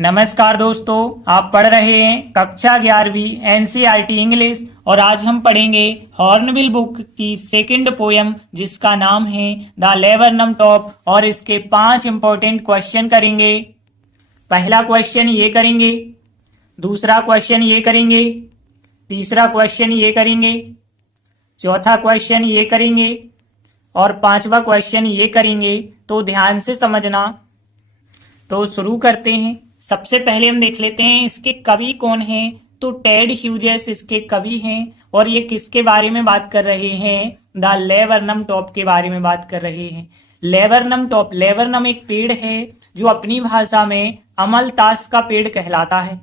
नमस्कार दोस्तों, आप पढ़ रहे हैं कक्षा 11वीं एनसीईआरटी इंग्लिश और आज हम पढ़ेंगे हॉर्नबिल बुक की सेकंड पोयम जिसका नाम है द लेबरनम टॉप और इसके 5 इंपॉर्टेंट क्वेश्चन करेंगे। पहला क्वेश्चन ये करेंगे, दूसरा क्वेश्चन ये करेंगे, तीसरा क्वेश्चन ये करेंगे, चौथा क्वेश्चन ये करेंगे और पांचवा क्वेश्चन ये करेंगे। तो ध्यान से समझना। तो शुरू करते हैं। सबसे पहले हम देख लेते हैं इसके कवि कौन हैं। तो टेड ह्यूजेस इसके कवि हैं और ये किसके बारे में बात कर रहे हैं? द लेबरनम टॉप के बारे में बात कर रहे हैं। लेबरनम टॉप, लेबरनम एक पेड़ है जो अपनी भाषा में अमलतास का पेड़ कहलाता है।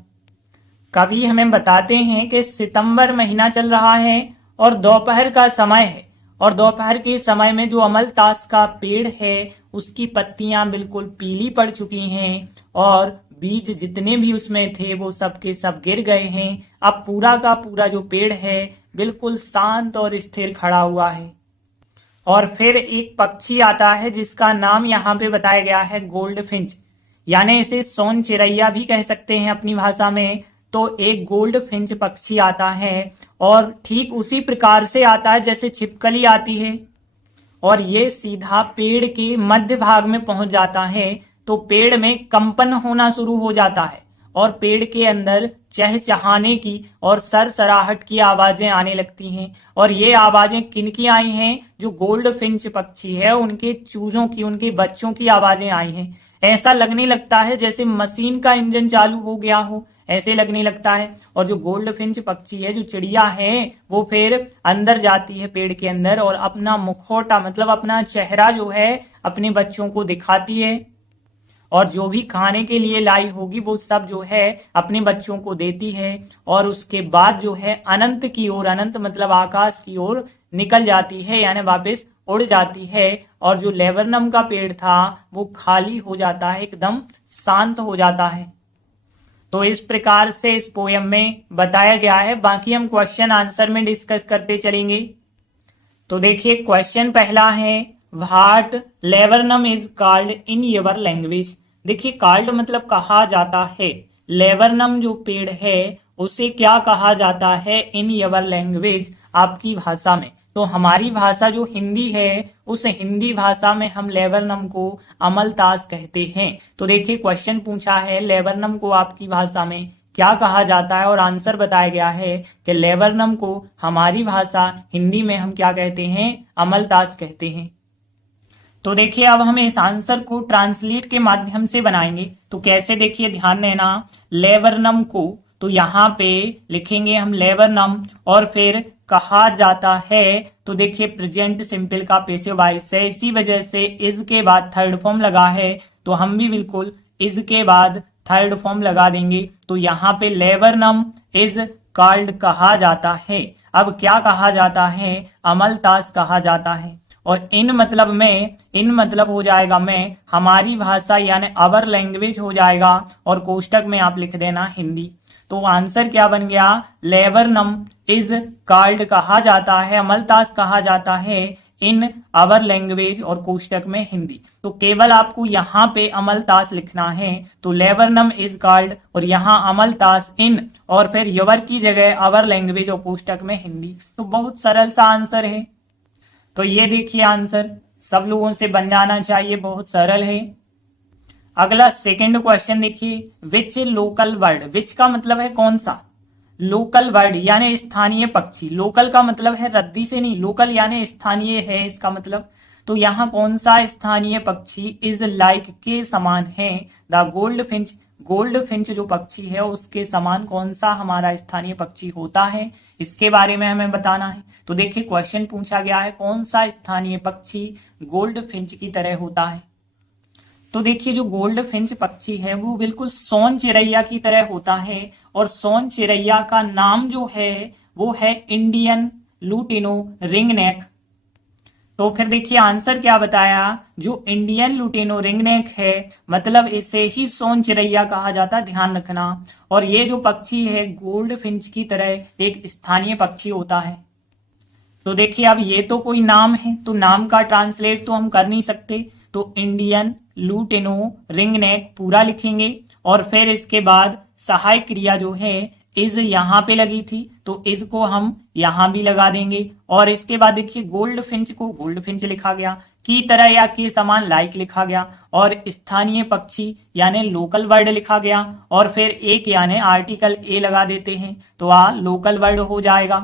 कवि हमें बताते हैं कि सितंबर महीना चल रहा है और दोपहर का समय है और दोपहर के समय में जो अमलतास का पेड़ है उसकी पत्तियां बिल्कुल पीली पड़ चुकी हैं और बीज जितने भी उसमें थे वो सब के सब गिर गए हैं। अब पूरा का पूरा जो पेड़ है बिल्कुल शांत और स्थिर खड़ा हुआ है। और फिर एक पक्षी आता है जिसका नाम यहाँ पे बताया गया है गोल्ड फिंच, यानी इसे सोन चिरैया भी कह सकते हैं अपनी भाषा में। तो एक गोल्ड फिंच पक्षी आता है और ठीक उसी प्रकार से आता है जैसे छिपकली आती है और ये सीधा पेड़ के मध्य भाग में पहुंच जाता है। तो पेड़ में कंपन होना शुरू हो जाता है और पेड़ के अंदर चहचहाने की और सरसराहट की आवाजें आने लगती हैं। और ये आवाजें किनकी आई हैं? जो गोल्ड फिंच पक्षी है उनके चूजों की, उनके बच्चों की आवाजें आई हैं। ऐसा लगने लगता है जैसे मशीन का इंजन चालू हो गया हो, ऐसे लगने लगता है। और जो गोल्ड फिंच पक्षी है, जो चिड़िया है, वो फिर अंदर जाती है पेड़ के अंदर और अपना मुखौटा मतलब अपना चेहरा जो है अपने बच्चों को दिखाती है और जो भी खाने के लिए लाई होगी वो सब जो है अपने बच्चों को देती है। और उसके बाद जो है अनंत की ओर, अनंत मतलब आकाश की ओर निकल जाती है, यानी वापस उड़ जाती है। और जो लेबरनम का पेड़ था वो खाली हो जाता है, एकदम शांत हो जाता है। तो इस प्रकार से इस पोयम में बताया गया है। बाकी हम क्वेश्चन आंसर में डिस्कस करते चलेंगे। तो देखिए क्वेश्चन पहला है, what laburnum is called in your language. देखिए कॉल्ड मतलब कहा जाता है, लेबरनम जो पेड़ है उसे क्या कहा जाता है इन योर लैंग्वेज, आपकी भाषा में। तो हमारी भाषा जो हिंदी है उस हिंदी भाषा में हम लेबरनम को अमलतास कहते हैं। तो देखिए क्वेश्चन पूछा है लेबरनम को आपकी भाषा में क्या कहा जाता है और आंसर बताया गया है कि लेबरनम को हमारी भाषा हिंदी में हम क्या कहते हैं? अमलतास कहते हैं। तो देखिए अब हम इस आंसर को ट्रांसलेट के माध्यम से बनाएंगे। तो कैसे, देखिए ध्यान देना। लेबरनम को तो यहाँ पे लिखेंगे हम लेबरनम और फिर कहा जाता है। तो देखिए प्रेजेंट सिंपल का पैसिव वॉइस है, इसी वजह से इज के बाद थर्ड फॉर्म लगा है तो हम भी बिल्कुल इज के बाद थर्ड फॉर्म लगा देंगे। तो यहाँ पे लेबरनम इज कॉल्ड कहा जाता है। अब क्या कहा जाता है? अमलतास कहा जाता है। और इन मतलब में, इन मतलब हो जाएगा में, हमारी भाषा यानी अवर लैंग्वेज हो जाएगा और कोष्टक में आप लिख देना हिंदी। तो आंसर क्या बन गया? लेबरनम इज कॉल्ड कहा जाता है, अमलतास कहा जाता है इन अवर लैंग्वेज और कोष्टक में हिंदी। तो केवल आपको यहाँ पे अमलतास लिखना है। तो लेबरनम इज कॉल्ड और यहाँ अमलतास इन और फिर योर की जगह अवर लैंग्वेज और कोष्टक में हिंदी। तो बहुत सरल सा आंसर है। तो ये देखिए आंसर सब लोगों से बन जाना चाहिए, बहुत सरल है। अगला सेकंड क्वेश्चन देखिए, विच लोकल वर्ड। विच का मतलब है कौन सा, लोकल वर्ड यानी स्थानीय पक्षी। लोकल का मतलब है रद्दी से नहीं, लोकल यानी स्थानीय है इसका मतलब। तो यहाँ कौन सा स्थानीय पक्षी इज लाइक के समान है the gold Finch. Gold Finch जो पक्षी है उसके समान कौन सा हमारा स्थानीय पक्षी होता है, इसके बारे में हमें बताना है। तो देखिए क्वेश्चन पूछा गया है कौन सा स्थानीय पक्षी गोल्ड फिंच की तरह होता है। तो देखिए जो गोल्ड फिंच पक्षी है वो बिल्कुल सोन चिरैया की तरह होता है और सोन चिरैया का नाम जो है वो है इंडियन लुटिनो रिंगनेक। तो फिर देखिए आंसर क्या बताया, जो इंडियन लुटिनो रिंगनेक है मतलब इसे ही सोन चिरैया कहा जाता, ध्यान रखना। और ये जो पक्षी है गोल्ड फिंच की तरह एक स्थानीय पक्षी होता है। तो देखिए अब ये तो कोई नाम है तो नाम का ट्रांसलेट तो हम कर नहीं सकते, तो इंडियन लुटिनो रिंगनेक पूरा लिखेंगे और फिर इसके बाद सहायक क्रिया जो है इज यहाँ पे लगी थी, तो इज को हम यहां भी लगा देंगे। और इसके बाद देखिए गोल्ड फिंच को गोल्ड फिंच लिखा गया, की तरह या के समान लाइक लिखा गया, और स्थानीय पक्षी यानी लोकल वर्ड लिखा गया, और फिर एक यानी आर्टिकल ए लगा देते हैं तो लोकल वर्ड हो जाएगा।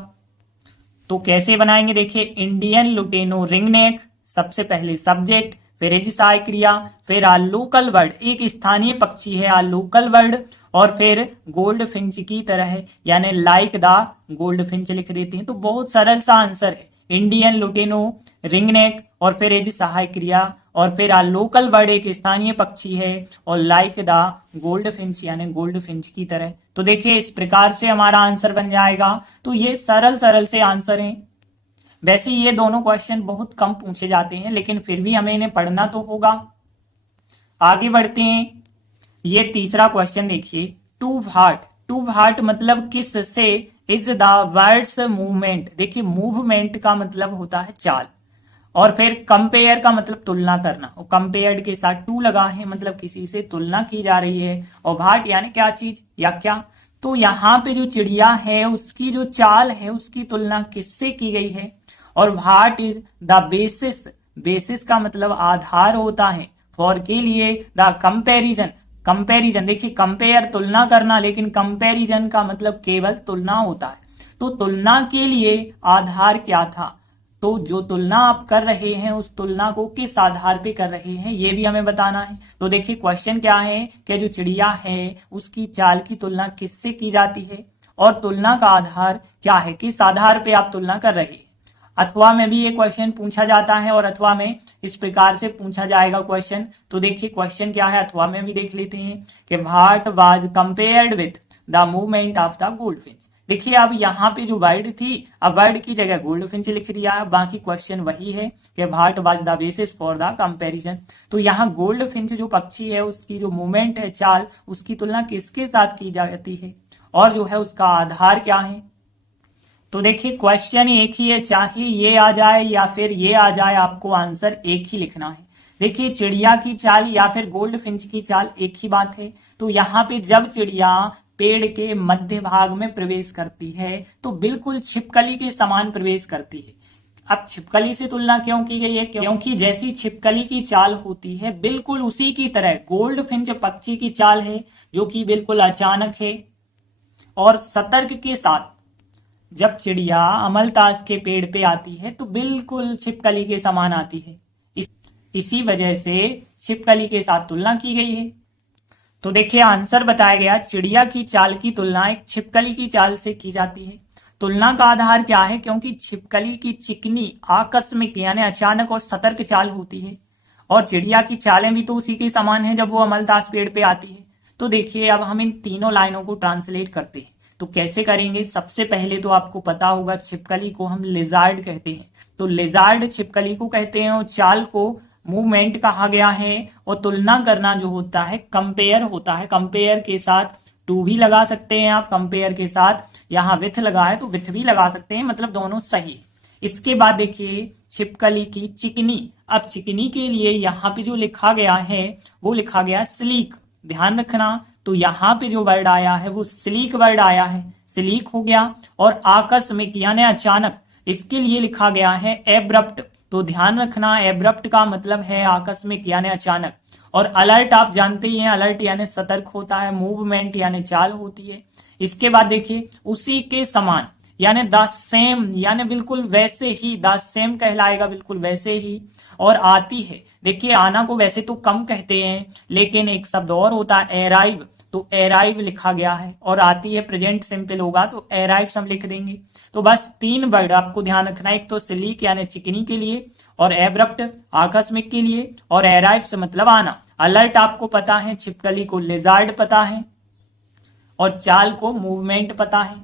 तो कैसे बनाएंगे देखिए, इंडियन लुटेनो रिंगनेक सबसे पहले सब्जेक्ट, फिर इज सहायक क्रिया, फिर लोकल वर्ड एक स्थानीय पक्षी है लोकल वर्ड, और फिर गोल्ड फिंच की तरह यानी लाइक द गोल्ड फिंच लिख देते हैं। तो बहुत सरल सा आंसर है, इंडियन लुटेनो रिंगनेक और फिर एज सहायक क्रिया और फिर लोकल वर्ड एक स्थानीय पक्षी है और लाइक द गोल्ड फिंच यानी गोल्ड फिंच की तरह। तो देखिए इस प्रकार से हमारा आंसर बन जाएगा। तो ये सरल सरल से आंसर हैं। वैसे ये दोनों क्वेश्चन बहुत कम पूछे जाते हैं, लेकिन फिर भी हमें इन्हें पढ़ना तो होगा। आगे बढ़ते हैं। ये तीसरा क्वेश्चन देखिए, टू भाट मतलब किस से इज द वर्ड्स मूवमेंट। देखिए मूवमेंट का मतलब होता है चाल, और फिर कंपेयर का मतलब तुलना करना, और कंपेयर्ड के साथ टू लगा है मतलब किसी से तुलना की जा रही है, और भाट यानी क्या चीज या क्या। तो यहाँ पे जो चिड़िया है उसकी जो चाल है उसकी तुलना किससे की गई है, और भाट इज द बेसिस का मतलब आधार होता है, फॉर के लिए द कंपेरिजन देखिए कंपेयर तुलना करना, लेकिन कंपेरिजन का मतलब केवल तुलना होता है। तो तुलना के लिए आधार क्या था, तो जो तुलना आप कर रहे हैं उस तुलना को किस आधार पे कर रहे हैं ये भी हमें बताना है। तो देखिए क्वेश्चन क्या है कि जो चिड़िया है उसकी चाल की तुलना किससे की जाती है, और तुलना का आधार क्या है, किस आधार पे आप तुलना कर रहे हैं। अथवा में भी ये क्वेश्चन पूछा जाता है, और अथवा में इस प्रकार से पूछा जाएगा क्वेश्चन। तो देखिए क्वेश्चन क्या है, अथवा में भी देख लेते हैं कि what was compared with the movement of the gold finch. देखिए अब यहाँ पे जो वर्ड थी, अब वर्ड की जगह गोल्ड फिंच लिख दिया है, बाकी क्वेश्चन वही है कि what was the basis for the comparison. तो यहाँ गोल्ड फिंच जो पक्षी है उसकी जो मूवमेंट है चाल, उसकी तुलना किसके साथ की जाती है, और जो है उसका आधार क्या है। तो देखिए क्वेश्चन एक ही है, चाहे ये आ जाए या फिर ये आ जाए, आपको आंसर एक ही लिखना है। देखिए चिड़िया की चाल या फिर गोल्ड फिंच की चाल एक ही बात है। तो यहाँ पे जब चिड़िया पेड़ के मध्य भाग में प्रवेश करती है तो बिल्कुल छिपकली के समान प्रवेश करती है। अब छिपकली से तुलना क्यों की गई है, क्योंकि जैसी छिपकली की चाल होती है बिल्कुल उसी की तरह गोल्ड फिंच पक्षी की चाल है, जो कि बिल्कुल अचानक है और सतर्क के साथ। जब चिड़िया अमलतास के पेड़ पे आती है तो बिल्कुल छिपकली के समान आती है, इसी वजह से छिपकली के साथ तुलना की गई है। तो देखिए आंसर बताया गया, चिड़िया की चाल की तुलना एक छिपकली की चाल से की जाती है। तुलना का आधार क्या है, क्योंकि छिपकली की चिकनी आकस्मिक यानी अचानक और सतर्क चाल होती है, और चिड़िया की चालें भी तो उसी के समान है जब वो अमलतास पेड़ पे आती है। तो देखिए अब हम इन तीनों लाइनों को ट्रांसलेट करते हैं। तो कैसे करेंगे, सबसे पहले तो आपको पता होगा छिपकली को हम लिजार्ड कहते हैं, तो लिजार्ड छिपकली को कहते हैं, और चाल को मूवमेंट कहा गया है, और तुलना करना जो होता है कंपेयर होता है। कंपेयर के साथ टू भी लगा सकते हैं आप, कंपेयर के साथ यहाँ विथ लगा है तो विथ भी लगा सकते हैं, मतलब दोनों सही है। इसके बाद देखिए छिपकली की चिकनी, अब चिकनी के लिए यहाँ पे जो लिखा गया है वो लिखा गया स्लीक, ध्यान रखना। तो यहाँ पे जो वर्ड आया है वो स्लीक वर्ड आया है, स्लीक हो गया। और आकस्मिक यानी अचानक, इसके लिए लिखा गया है एब्रप्ट, तो ध्यान रखना एब्रप्ट का मतलब है आकस्मिक यानी अचानक। और अलर्ट आप जानते ही हैं, अलर्ट यानी सतर्क होता है, मूवमेंट यानी चाल होती है। इसके बाद देखिए उसी के समान यानी द सेम यानी बिल्कुल वैसे ही, द सेम कहलाएगा बिल्कुल वैसे ही। और आती है, देखिए आना को वैसे तो कम कहते हैं लेकिन एक शब्द और होता है एराइव, तो एराइव लिखा गया है। और आती है प्रेजेंट सिंपल होगा तो एराइव हम लिख देंगे। तो बस तीन वर्ड आपको ध्यान रखना, एक तो स्लीक यानी चिकनी के लिए, और एब्रप्ट आकस्मिक के लिए, और एराइव से मतलब आना। अलर्ट आपको पता है, छिपकली को लिजार्ड पता है, और चाल को मूवमेंट पता है।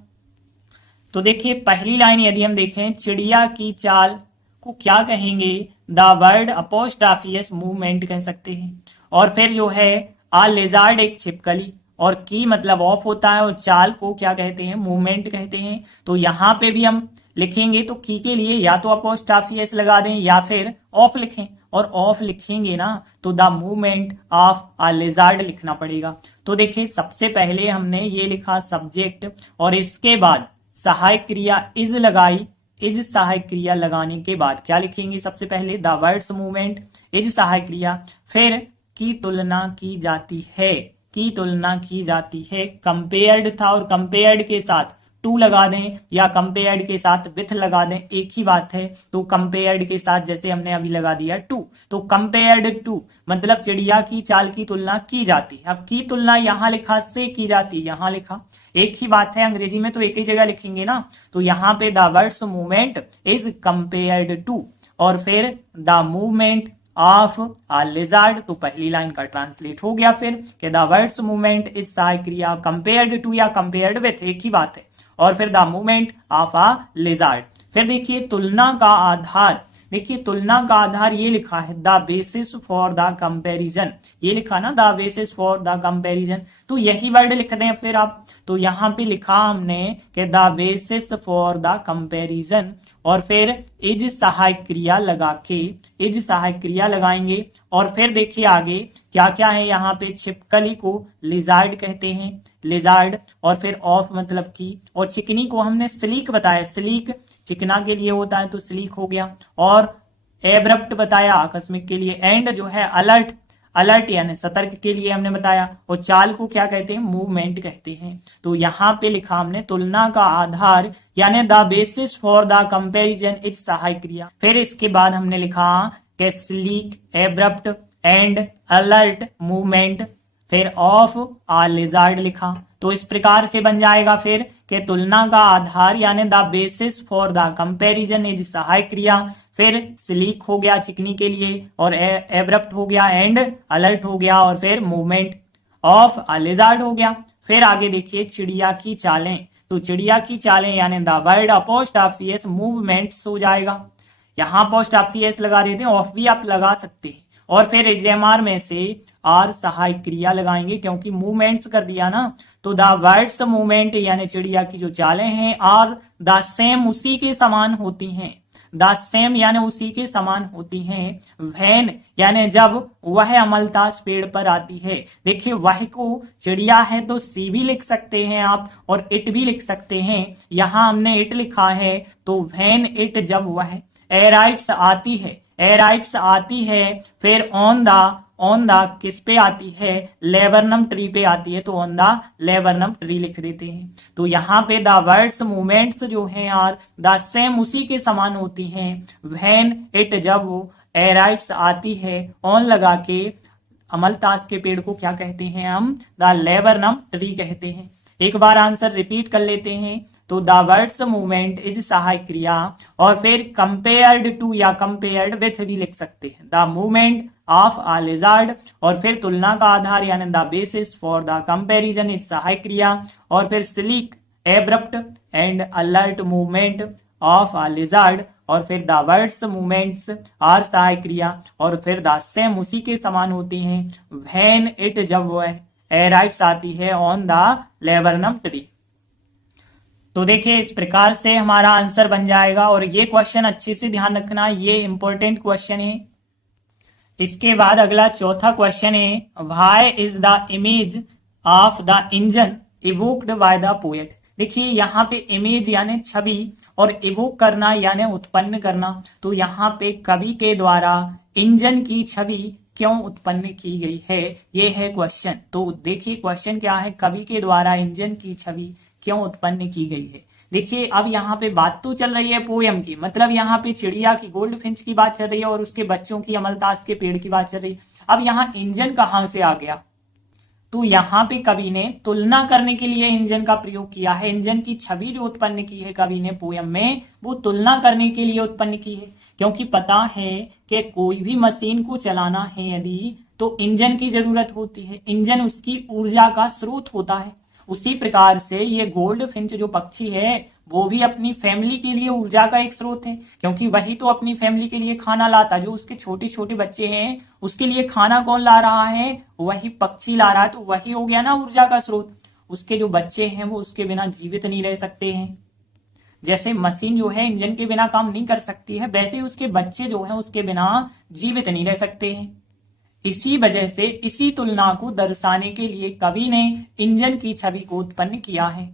तो देखिए पहली लाइन यदि हम देखें, चिड़िया की चाल को क्या कहेंगे, द वर्ड अपोस्ट्रोफियस मूवमेंट कह सकते हैं। और फिर जो है आ लेजार्ड एक छिपकली, और की मतलब ऑफ होता है, और चाल को क्या कहते हैं, मूवमेंट कहते हैं। तो यहाँ पे भी हम लिखेंगे तो की के लिए या तो अपोस्ट्रोफियस लगा दें या फिर ऑफ लिखें, और ऑफ लिखेंगे ना तो the movement of a lizard लिखना पड़ेगा। तो देखिए सबसे पहले हमने ये लिखा सब्जेक्ट और इसके बाद सहायक क्रिया इज लगाई। इज सहायक क्रिया लगाने के बाद क्या लिखेंगे, सबसे पहले द वर्ड्स मूवमेंट इज सहायक क्रिया, फिर की तुलना की जाती है, की तुलना की जाती है। कंपेयर्ड था और कंपेयर्ड के साथ टू लगा दें या कंपेयर्ड के साथ विथ लगा दें, एक ही बात है। तो कंपेयर्ड के साथ जैसे हमने अभी लगा दिया टू, तो कंपेयर्ड टू मतलब चिड़िया की चाल की तुलना की जाती है। अब की तुलना यहाँ लिखा से की जाती, यहाँ लिखा, एक ही बात है। अंग्रेजी में तो एक ही जगह लिखेंगे ना, तो यहाँ पे the words movement is compared to और फिर the movement of a lizard, तो पहली लाइन का ट्रांसलेट हो गया फिर कि द वर्ड्स मूवमेंट इज सहायक क्रिया कंपेयर्ड टू या कंपेयर्ड विथ, एक ही बात है। और फिर the movement of a lizard. फिर देखिए तुलना का आधार, देखिए तुलना का आधार ये लिखा है the basis for the comparison, ये लिखा ना the basis for the comparison, तो यही वर्ड लिख दें फिर आप। तो यहाँ पे लिखा हमने कि the basis for the comparison और फिर इज सहायक क्रिया लगा के, इज सहायक क्रिया लगाएंगे और फिर देखिए आगे क्या क्या है। यहाँ पे छिपकली को लिजार्ड कहते हैं, लिजार्ड, और फिर ऑफ मतलब की, और चिकनी को हमने स्लीक बताया, स्लीक चिकना के लिए होता है तो स्लीक हो गया, और एब्रप्ट बताया आकस्मिक के लिए, एंड जो है अलर्ट, अलर्ट यानी सतर्क के लिए हमने बताया, और चाल को क्या कहते हैं, मूवमेंट कहते हैं। तो यहाँ पे लिखा हमने तुलना का आधार यानी the basis for the comparison is सहायक क्रिया। फिर इसके बाद हमने लिखा कि sleek, abrupt and alert movement, फिर ऑफ आ लिजार्ड लिखा। तो इस प्रकार से बन जाएगा फिर कि तुलना का आधार यानी the basis for the comparison is सहायक क्रिया, फिर स्लीक हो गया चिकनी के लिए, और एब्रप्ट हो गया, एंड अलर्ट हो गया, और फिर मूवमेंट ऑफ अ लिजार्ड हो गया। फिर आगे देखिए चिड़िया की चालें, तो चिड़िया की चालें यानी द वर्ड अपोस्ट्रोफी मूवमेंट्स हो जाएगा। यहाँ अपोस्ट्रोफी लगा देते हैं, ऑफ भी आप लगा सकते हैं, और फिर एग्जामर में से आर सहायक क्रिया लगाएंगे क्योंकि मूवमेंट्स कर दिया ना। तो द वर्ड्स मूवमेंट यानी चिड़िया की जो चालें हैं आर द सेम उसी के समान होती हैं, द सेम यानी उसी के समान होती हैं। वैन यानी जब वह अमलतास पेड़ पर आती है, देखिए वह को चिड़िया है तो सी भी लिख सकते हैं आप और इट भी लिख सकते हैं। यहाँ हमने इट लिखा है, तो वैन इट जब वह अराइव्स आती है, अराइव्स आती है, फिर ऑन द किस पे आती है, लेबरनम ट्री पे आती है, तो ऑन द लेबरनम ट्री लिख देते हैं। तो यहाँ पे द वर्ड्स मूवमेंट्स जो हैं यार द सेम उसी के समान होती हैं। व्हेन इट जब वो अराइव्स आती है, ऑन लगा के अमलतास के पेड़ को क्या कहते हैं हम, द लेबरनम ट्री कहते हैं। एक बार आंसर रिपीट कर लेते हैं। तो द वर्ड्स मूवमेंट इज सहायक क्रिया और फिर कंपेयर्ड टू या कंपेयर्ड विथ भी लिख सकते हैं। The movement of a lizard और फिर तुलना का आधार यानी the basis for the comparison is सहायक क्रिया और फिर sleek, abrupt and alert movement of a lizard और फिर द वर्ड्स मूवमेंट्स आर सहायक क्रिया और फिर द सेम उसी के समान होती हैं। व्हेन इट जब वह अराइव्स आती है ऑन द लेबरनम ट्री। तो देखिए इस प्रकार से हमारा आंसर बन जाएगा और ये क्वेश्चन अच्छे से ध्यान रखना, ये इंपॉर्टेंट क्वेश्चन है। इसके बाद अगला चौथा क्वेश्चन है, why is the image of the engine evoked by the poet. देखिए यहाँ पे इमेज यानी छवि और इवोक करना यानी उत्पन्न करना, तो यहाँ पे कवि के द्वारा इंजन की छवि क्यों उत्पन्न की गई है, ये है क्वेश्चन। तो देखिए क्वेश्चन क्या है, कवि के द्वारा इंजन की छवि क्यों उत्पन्न की गई है। देखिए अब यहाँ पे बात तो चल रही है पोयम की, मतलब यहाँ पे चिड़िया की, गोल्ड फिंच की बात चल रही है और उसके बच्चों की, अमलतास के पेड़ की बात चल रही है। अब यहाँ इंजन कहाँ से आ गया, तो यहाँ पे कवि ने तुलना करने के लिए इंजन का प्रयोग किया है। इंजन की छवि जो उत्पन्न की है कवि ने पोयम में, वो तुलना करने के लिए उत्पन्न की है, क्योंकि पता है कि कोई भी मशीन को चलाना है यदि, तो इंजन की जरूरत होती है। इंजन उसकी ऊर्जा का स्रोत होता है। उसी प्रकार से ये गोल्ड फिंच जो पक्षी है वो भी अपनी फैमिली के लिए ऊर्जा का एक स्रोत है, क्योंकि वही तो अपनी फैमिली के लिए खाना लाता, जो उसके छोटे छोटे बच्चे हैं उसके लिए खाना कौन ला रहा है, वही पक्षी ला रहा है, तो वही हो गया ना ऊर्जा का स्रोत। उसके जो बच्चे हैं वो उसके बिना जीवित नहीं रह सकते हैं। जैसे मशीन जो है इंजन के बिना काम नहीं कर सकती है, वैसे ही उसके बच्चे जो हैं उसके बिना जीवित नहीं रह सकते हैं। इसी वजह से इसी तुलना को दर्शाने के लिए कवि ने इंजन की छवि को उत्पन्न किया है।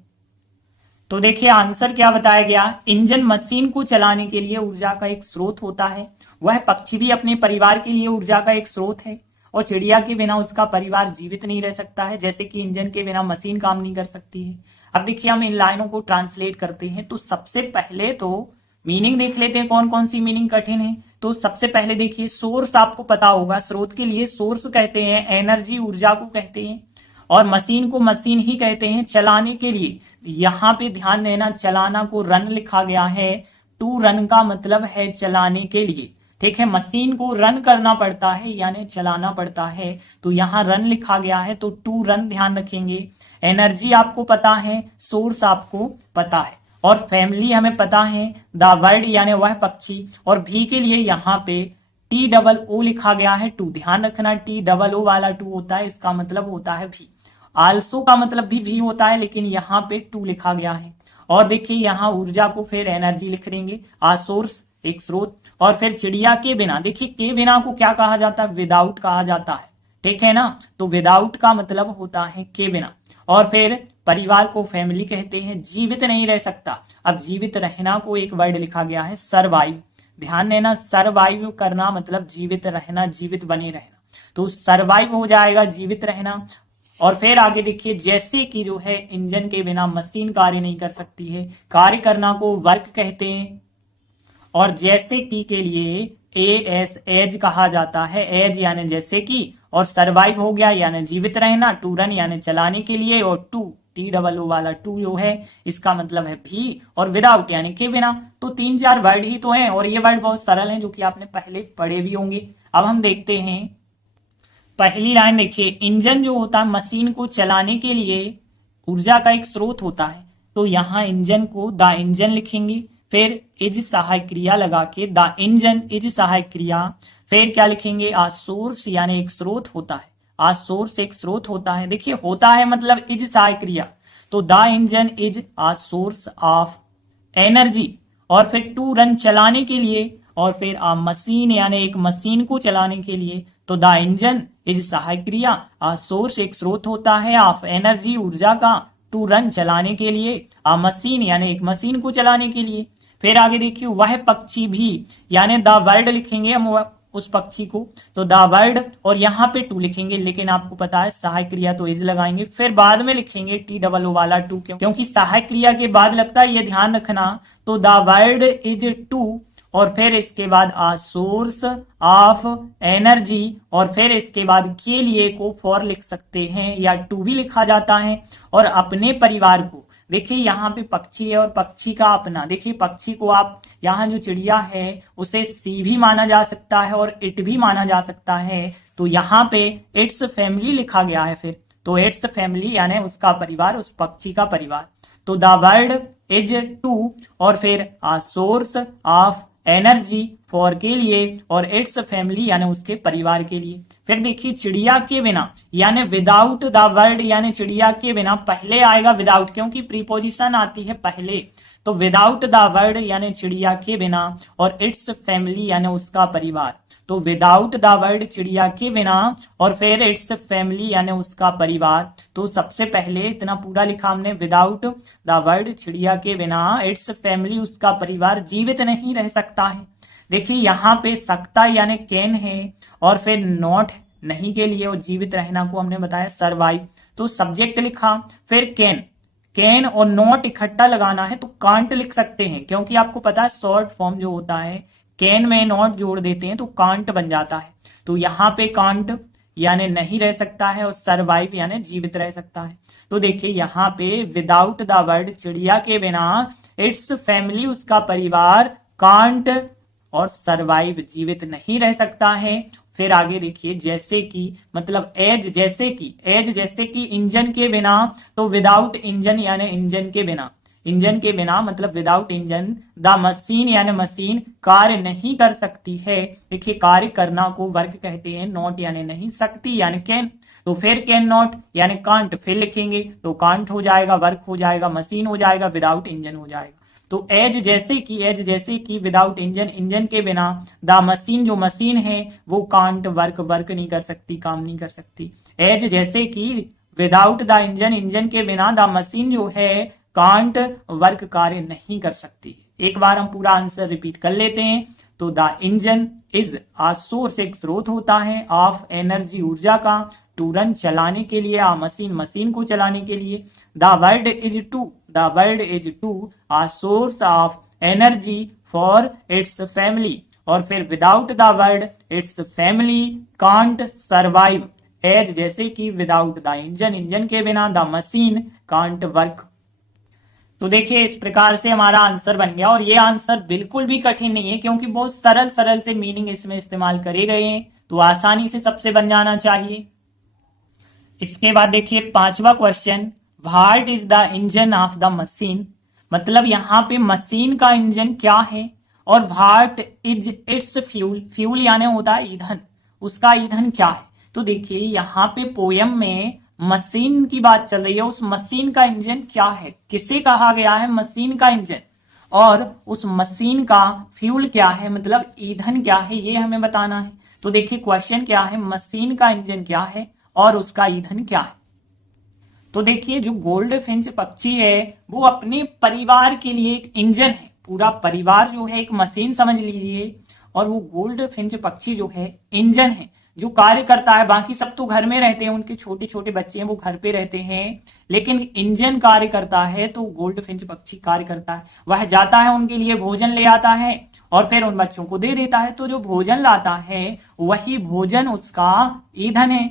तो देखिए आंसर क्या बताया गया, इंजन मशीन को चलाने के लिए ऊर्जा का एक स्रोत होता है। वह पक्षी भी अपने परिवार के लिए ऊर्जा का एक स्रोत है, और चिड़िया के बिना उसका परिवार जीवित नहीं रह सकता है, जैसे कि इंजन के बिना मशीन काम नहीं कर सकती है। अब देखिए हम इन लाइनों को ट्रांसलेट करते हैं। तो सबसे पहले तो मीनिंग देख लेते हैं कौन कौन सी मीनिंग कठिन है। तो सबसे पहले देखिए सोर्स, आपको पता होगा स्रोत के लिए सोर्स कहते हैं, एनर्जी ऊर्जा को कहते हैं, और मशीन को मशीन ही कहते हैं चलाने के लिए। यहां पे ध्यान देना, चलाना को रन लिखा गया है, टू रन का मतलब है चलाने के लिए, ठीक है। मशीन को रन करना पड़ता है यानी चलाना पड़ता है, तो यहाँ रन लिखा गया है, तो टू रन ध्यान रखेंगे। एनर्जी आपको पता है, सोर्स आपको पता है, और फैमिली हमें पता है, द बर्ड यानी वह पक्षी, और भी के लिए यहाँ पे TOO लिखा गया है, टू। ध्यान रखना TOO वाला टू होता है, इसका मतलब होता है भी। आल्सो का मतलब भी होता है, लेकिन यहाँ पे टू लिखा गया है। और देखिए यहाँ ऊर्जा को फिर एनर्जी लिख देंगे, आ सोर्स एक स्रोत, और फिर चिड़िया के बिना, देखिए के बिना को क्या कहा जाता है, विदाउट कहा जाता है, ठीक है ना। तो विदाउट का मतलब होता है के बिना, और फिर परिवार को फैमिली कहते हैं, जीवित नहीं रह सकता। अब जीवित रहना को एक वर्ड लिखा गया है सरवाइव, ध्यान देना, सरवाइव करना मतलब जीवित रहना, जीवित बने रहना, तो सरवाइव हो जाएगा जीवित रहना। और फिर आगे देखिए, जैसे कि जो है इंजन के बिना मशीन कार्य नहीं कर सकती है, कार्य करना को वर्क कहते हैं, और जैसे कि के लिए एज कहा जाता है, एज यानी जैसे कि, और सरवाइव हो गया यानी जीवित रहना, टू रन यानी चलाने के लिए, और टू TOO वाला टू जो है इसका मतलब है भी, और विदाउट यानी के बिना। तो 3-4 वर्ड ही तो हैं, और ये वर्ड बहुत सरल हैं जो कि आपने पहले पढ़े भी होंगे। अब हम देखते हैं पहली लाइन, देखिए इंजन जो होता है मशीन को चलाने के लिए ऊर्जा का एक स्रोत होता है, तो यहाँ इंजन को द इंजन लिखेंगे, फिर इज सहायक क्रिया लगा के द इंजन इज सहायक क्रिया, फिर क्या लिखेंगे, आ सोर्स यानी एक स्रोत होता है, आ सोर्स एक स्रोत होता है। देखिए होता है मतलब इज सहायक क्रिया, तो the engine is a source of energy, और फिर टू रन चलाने के लिए, और फिर आ मशीन यानी एक मशीन को चलाने के लिए, तो द इंजन इज सहायक क्रिया, आ सोर्स एक स्रोत होता है ऑफ एनर्जी ऊर्जा का, टू रन चलाने के लिए, आ मशीन यानी एक मशीन को चलाने के लिए। फिर आगे देखिए वह पक्षी भी, यानी द बर्ड लिखेंगे हम उस पक्षी को, तो द बर्ड, और यहाँ पे टू लिखेंगे, लेकिन आपको पता है सहायक क्रिया तो इज लगाएंगे, फिर बाद में लिखेंगे TOO वाला टू, क्योंकि सहायक क्रिया के बाद लगता है, ये ध्यान रखना। तो द बर्ड इज टू, और फिर इसके बाद आ सोर्स ऑफ एनर्जी, और फिर इसके बाद के लिए को फॉर लिख सकते हैं, या टू भी लिखा जाता है, और अपने परिवार को। देखिए यहाँ पे पक्षी है और पक्षी का अपना, देखिए पक्षी को आप यहाँ जो चिड़िया है उसे सी भी माना जा सकता है और इट भी माना जा सकता है, तो यहाँ पे इट्स फैमिली लिखा गया है, फिर तो इट्स फैमिली यानी उसका परिवार, उस पक्षी का परिवार। तो द बर्ड इज टू, और फिर आ सोर्स ऑफ एनर्जी फॉर के लिए, और इट्स फैमिली यानी उसके परिवार के लिए। फिर देखिए चिड़िया के बिना यानी विदाउट द बर्ड, यानी चिड़िया के बिना, पहले आएगा विदाउट क्योंकि प्रीपोजिशन आती है पहले, तो विदाउट द बर्ड यानी चिड़िया के बिना, और इट्स फैमिली यानी उसका परिवार। तो विदाउट द बर्ड चिड़िया के बिना, और फिर इट्स फैमिली यानी उसका परिवार। तो सबसे पहले इतना पूरा लिखा हमने, विदाउट द बर्ड चिड़िया के बिना, इट्स फैमिली उसका परिवार जीवित नहीं रह सकता है। देखिए यहाँ पे सकता यानी कैन है, और फिर नॉट नहीं के लिए, और जीवित रहना को हमने बताया सरवाइव, तो सब्जेक्ट लिखा, फिर कैन और नॉट इकट्ठा लगाना है तो कांट लिख सकते हैं, क्योंकि आपको पता है शॉर्ट फॉर्म जो होता है कैन में नॉट जोड़ देते हैं तो कांट बन जाता है। तो यहाँ पे कांट यानी नहीं रह सकता है, और सरवाइव यानी जीवित रह सकता है। तो देखिए यहाँ पे विदाउट द बर्ड चिड़िया के बिना, इट्स फैमिली उसका परिवार, कांट और सरवाइव जीवित नहीं रह सकता है। फिर आगे देखिए जैसे कि मतलब एज जैसे कि इंजन के बिना, तो विदाउट इंजन यानी इंजन के बिना मतलब विदाउट इंजन, द मशीन यानी मशीन कार्य नहीं कर सकती है। देखिए कार्य करना को वर्क कहते हैं, नॉट यानी नहीं, सकती यानी कैन, तो फिर कैन नॉट यानी कांट, फिर लिखेंगे तो कांट हो जाएगा, वर्क हो जाएगा, मशीन हो जाएगा, विदाउट इंजन हो जाएगा। तो एज जैसे कि विदाउट इंजन, इंजन के बिना, द मशीन जो मशीन है वो कांट वर्क नहीं कर सकती, काम नहीं कर सकती। एज जैसे कि विदाउट द इंजन, इंजन के बिना द मशीन जो है कांट वर्क, कार्य नहीं कर सकती। एक बार हम पूरा आंसर रिपीट कर लेते हैं। तो the engine is a source, एक स्रोत होता है, ऑफ एनर्जी, ऊर्जा का, टू रन, चलाने के लिए, आ मशीन, मशीन को चलाने के लिए। The world is to a source of energy for its family, और फिर without the world its family can't survive, as जैसे कि विदाउट द इंजन, इंजन के बिना द मशीन कांट वर्क। तो देखिए इस प्रकार से हमारा आंसर बन गया, और ये आंसर बिल्कुल भी कठिन नहीं है क्योंकि बहुत सरल से मीनिंग इसमें इस्तेमाल करे गए हैं, तो आसानी से सबसे बन जाना चाहिए। इसके बाद देखिए पांचवा question, what is the engine of the machine, मतलब यहाँ पे मशीन का इंजन क्या है, और what is it's fuel, fuel यानी होता है ईंधन, उसका ईंधन क्या है। तो देखिए यहाँ पे पोयम में मशीन की बात चल रही है, उस मशीन का इंजन क्या है, किसे कहा गया है मशीन का इंजन, और उस मशीन का फ्यूल क्या है, मतलब ईंधन क्या है, ये हमें बताना है। तो देखिए क्वेश्चन क्या है, मशीन का इंजन क्या है और उसका ईंधन क्या है। तो देखिए जो गोल्ड फिंच पक्षी है वो अपने परिवार के लिए एक इंजन है, पूरा परिवार जो है एक मशीन समझ लीजिए, और वो गोल्ड फिंच पक्षी जो है इंजन है जो कार्य करता है। बाकी सब तो घर में रहते हैं, उनके छोटे छोटे बच्चे हैं वो घर पे रहते हैं, लेकिन इंजन कार्य करता है, तो गोल्ड फिंच पक्षी कार्य करता है। वह जाता है उनके लिए भोजन ले आता है और फिर उन बच्चों को दे देता है, तो जो भोजन लाता है वही भोजन उसका ईंधन है।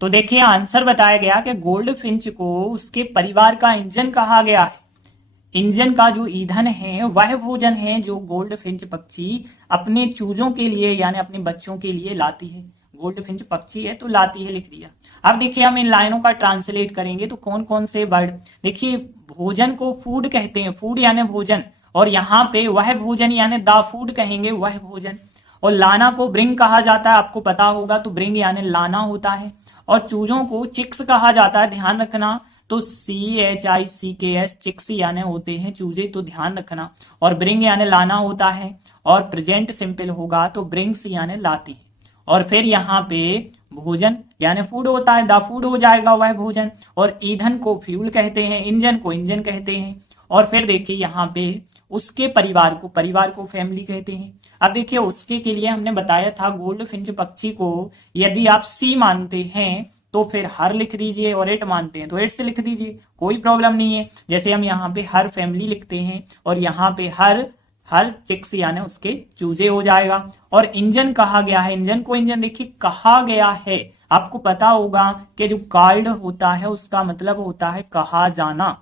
तो देखिए आंसर बताया गया कि गोल्ड फिंच को उसके परिवार का इंजन कहा गया है। इंजन का जो ईंधन है वह भोजन है जो गोल्ड फिंच पक्षी अपने चूजों के लिए यानी अपने बच्चों के लिए लाती है। गोल्ड फिंच पक्षी है तो लाती है, लिख दिया। अब देखिए हम इन लाइनों का ट्रांसलेट करेंगे तो कौन कौन से वर्ड, देखिए भोजन को फूड कहते हैं, फूड यानी भोजन, और यहाँ पे वह भोजन यानी द फूड कहेंगे, वह भोजन। और लाना को ब्रिंग कहा जाता है, आपको पता होगा, तो ब्रिंग यानी लाना होता है। और चूजों को चिक्स कहा जाता है, ध्यान रखना, तो CHICKS चिक्स यानी होते हैं चूजे, तो ध्यान रखना। और ब्रिंग यानी लाना होता है, और प्रेजेंट सिंपल होगा तो ब्रिंग्स यानी लाती है। और फिर यहाँ पे भोजन यानी फूड होता है, द फूड हो जाएगा वह भोजन। और ईंधन को फ्यूल कहते हैं, इंजन को इंजन कहते हैं। और फिर देखिए यहाँ पे उसके परिवार को फैमिली कहते हैं। अब देखिए उसके के लिए हमने बताया था गोल्ड फिंच पक्षी को यदि आप सी मानते हैं तो फिर हर लिख दीजिए, और इट मानते हैं तो इट्स लिख दीजिए, कोई प्रॉब्लम नहीं है। जैसे हम यहाँ पे हर फैमिली लिखते हैं और यहाँ पे हर चिक्स यानी उसके चूजे हो जाएगा। और इंजन कहा गया है, इंजन को इंजन देखिए कहा गया है, आपको पता होगा कि जो कॉल्ड होता है उसका मतलब होता है कहा जाना।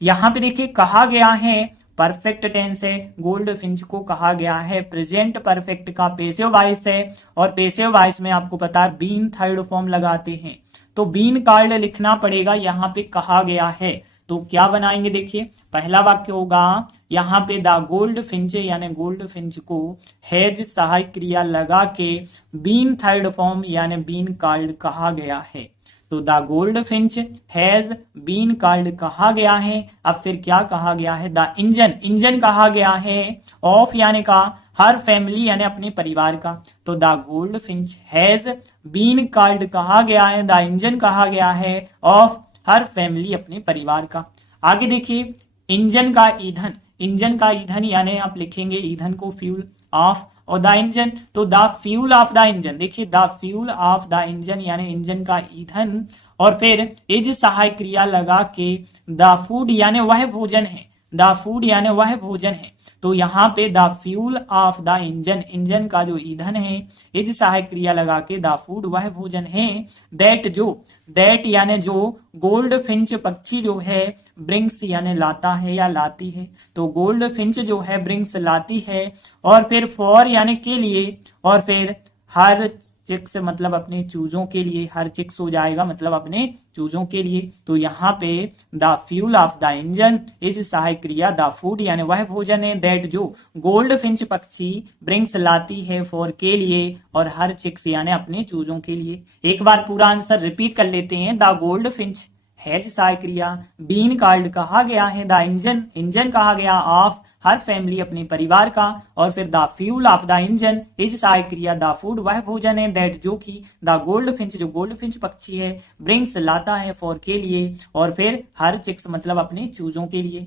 यहाँ पे देखिए कहा गया है परफेक्ट टेंस है, गोल्ड फिंच को कहा गया है प्रेजेंट परफेक्ट का पेसिव वॉइस है, और पेसिव वॉइस में आपको पता है बीन थर्ड फॉर्म लगाते हैं, तो बीन कॉल्ड लिखना पड़ेगा, यहाँ पे कहा गया है। तो क्या बनाएंगे, देखिए पहला वाक्य होगा यहाँ पे द गोल्ड फिंच यानी गोल्ड फिंच को हैज सहायक क्रिया लगा के बीन थर्ड फॉर्म यानी बीन कॉल्ड कहा गया है। तो the gold Finch has been called कहा गया है। अब फिर क्या कहा गया है, द इंजन कहा गया है ऑफ यानी का हर फैमिली यानी अपने परिवार का, तो the gold Finch has been called कहा गया है, द इंजन कहा गया है ऑफ हर फैमिली अपने परिवार का। आगे देखिए इंजन का ईंधन यानी आप लिखेंगे ईंधन को फ्यूल ऑफ, और द इंजन तो the fuel of the engine, देखिए the fuel of the engine यानी इंजन का ईंधन। और फिर इज सहायक क्रिया लगा के द फूड यानी वह भोजन है, द फूड यानी वह भोजन है, तो यहाँ पे the fuel of the engine का जो ईंधन है, इज सहायक क्रिया लगा के द फूड वह भोजन है। दैट यानी जो गोल्ड फिंच पक्षी जो है ब्रिंग्स यानी लाता है या लाती है, तो गोल्ड फिंच जो है ब्रिंग्स लाती है। और फिर फॉर यानी के लिए, और फिर हर चिक्स मतलब अपने चूजों के लिए, हर चिक्स हो जाएगा मतलब अपने चूजों के लिए। तो यहाँ पे the fuel of the engine is सहायक क्रिया द फूड यानी वह भोजन है दैट जो गोल्ड फिंच पक्षी ब्रिंग्स लाती है फॉर के लिए, और हर चिक्स यानी अपने चूजों के लिए। एक बार पूरा आंसर रिपीट कर लेते हैं, द गोल्ड फिंच हैज सहायक क्रिया, बीन कॉल्ड कहा गया है, द इंजन इंजन कहा गया ऑफ हर फैमिली अपने परिवार का, और फिर the fuel of the engine is सहायक क्रिया, द फूड वह भोजन है, दैट जो कि द गोल्ड फिंच जो गोल्ड फिंच पक्षी है, ब्रिंग्स लाता है, फॉर के लिए, और फिर हर चिक्स मतलब अपने चूजों के लिए।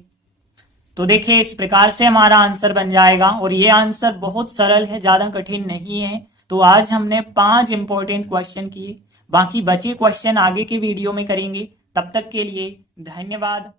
तो देखिए इस प्रकार से हमारा आंसर बन जाएगा, और ये आंसर बहुत सरल है, ज्यादा कठिन नहीं है। तो आज हमने 5 इंपॉर्टेंट क्वेश्चन किए, बाकी बचे क्वेश्चन आगे के वीडियो में करेंगे। तब तक के लिए धन्यवाद।